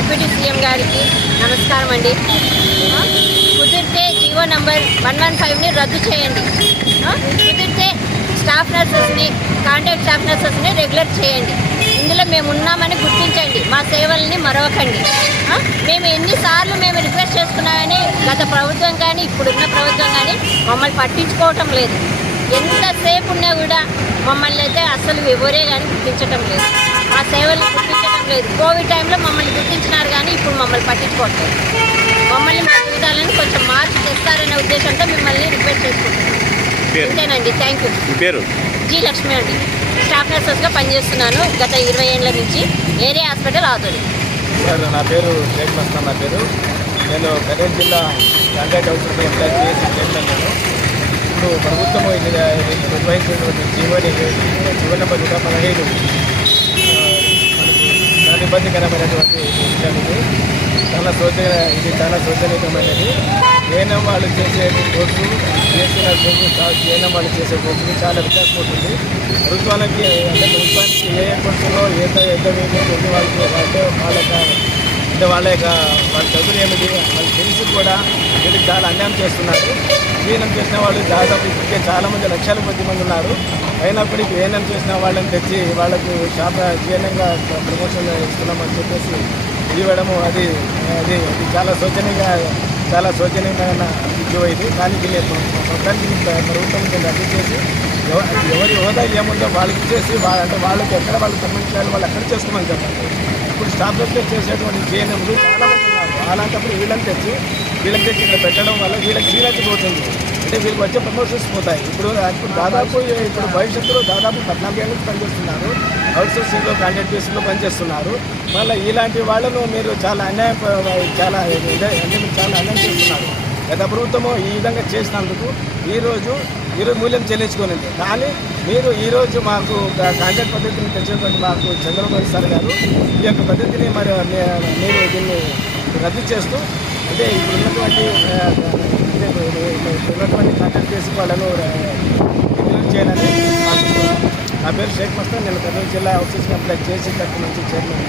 Deputy CM గారికి నమస్కారం అండి. కుదిరితే జీవో నంబర్ 115ని రద్దు చేయండి. కుదిరితే స్టాఫ్ నర్సెస్ని, కాంట్రాక్ట్ స్టాఫ్ నర్సెస్ని రెగ్యులర్ చేయండి. ఇందులో మేము ఉన్నామని గుర్తించండి, మా సేవల్ని మరవకండి. మేము ఎన్నిసార్లు రిక్వెస్ట్ చేసుకున్నామని గత ప్రభుత్వం కానీ ఇప్పుడున్న ప్రభుత్వం కానీ మమ్మల్ని పట్టించుకోవటం లేదు. ఎంతసేపు ఉన్నా కూడా మమ్మల్ని అయితే అసలు ఎవరే కానీ గుర్తించటం లేదు, మా సేవల్ని గుర్తించడం లేదు. కోవిడ్ టైంలో మమ్మల్ని గుర్తించినారు కానీ ఇప్పుడు మమ్మల్ని పట్టించుకోవట్లేదు. మమ్మల్ని మా జీవితాలను కొంచెం మార్పు తెస్తారనే ఉద్దేశంతో మిమ్మల్ని రిక్వెస్ట్ చేసుకుంటున్నాను. అంతేనండి. Thank you. పేరు జి లక్ష్మి అండి. స్టాఫ్ నర్సెస్గా పనిచేస్తున్నాను గత 20 ఏళ్ళ నుంచి ఏరియా హాస్పిటల్ ఆదోని. సార్ నా పేరు షేక్ మస్తాన్. నా పేరు నేను కర్నూలు జిల్లా కాంట్రాక్ట్ హౌస్లో ఎంప్లాయ్ చేసి చేస్తాను. నేను ఇప్పుడు ప్రభుత్వం నిర్వహించినటువంటి జీవో నెంబర్ 115 మనకు చాలా ఇబ్బందికరమైనటువంటి విషయం. ఇది చాలా శోచనీయమైనది. ఏఎన్ఎం వాళ్ళు చేసే కోర్సు చేసిన ఏఎన్ఎం వాళ్ళు చేసే కోర్సులు చాలా వ్యత్యాసం ఉంటుంది. ప్రభుత్వానికి ఏ కోర్సులో ఎంత వాళ్ళ చదువులు ఏమిటి వాళ్ళు తెలిసి కూడా వీళ్ళకి చాలా అన్యాయం చేస్తున్నారు. ఏఎన్ఎం చేసిన వాళ్ళు దాదాపు ఇప్పటికే చాలామంది లక్షల కొద్ది మంది ఉన్నారు. అయినప్పటికీ ఏఎన్ఎం చేసిన వాళ్ళని తెచ్చి వాళ్ళకు జీఎన్ఎంగా ప్రమోషన్ ఇస్తున్నామని చెప్పేసి ఇవ్వడము అది అది చాలా శోచనీయమైన విషయం ఇది. కానీ దీన్ని మొత్తానికి ప్రభుత్వం రద్దు చేసి ఎవరి హోదా ఏముందో వాళ్ళకి ఇచ్చేసి అంటే వాళ్ళకి ఎక్కడ వాళ్ళు పంపించాలి వాళ్ళు ఎక్కడ చేసుకోమని చెప్పండి. ఇప్పుడు స్టాఫ్ నర్సెస్ చేసేటువంటి జీఎన్ఎంలు చాలామంది ఉన్నారు. అలాంటప్పుడు వీళ్ళని తెచ్చి ఇక్కడ పెట్టడం వల్ల వీళ్ళకి సీలకి పోతుంది. అంటే వీళ్ళకి వచ్చే ప్రమోషన్స్ పోతాయి. ఇప్పుడు దాదాపు భవిష్యత్తులో దాదాపు 14 ఏళ్ళకి పనిచేస్తున్నారు. అవుట్సోర్సింగ్లో కాంట్రాక్ట్ బేస్లో పనిచేస్తున్నారు. మళ్ళీ ఇలాంటి వాళ్ళను మీరు చాలా అన్యాయం చేస్తున్నారు. గత ప్రభుత్వము ఈ విధంగా చేసినందుకు ఈరోజు మూల్యం చెల్లించుకోనండి. కానీ మీరు ఈరోజు మాకు కాంట్రాక్ట్ పద్ధతిని తెచ్చినటువంటి మాకు చంద్రబాబు సార్ గారు ఈ యొక్క పద్ధతిని మీరు దీన్ని రద్దు చేస్తూ అంటే ఇప్పుడున్నటువంటి కాంట్రాక్ట్ చేసి వాళ్ళను చేయాలని నా పేరు షేక్ మస్తాన్. నేను కర్నూలు జిల్లా అవుట్సోర్సింగ్ ఎంప్లాయ్ చేసి తరఫు నుంచి చైర్మన్.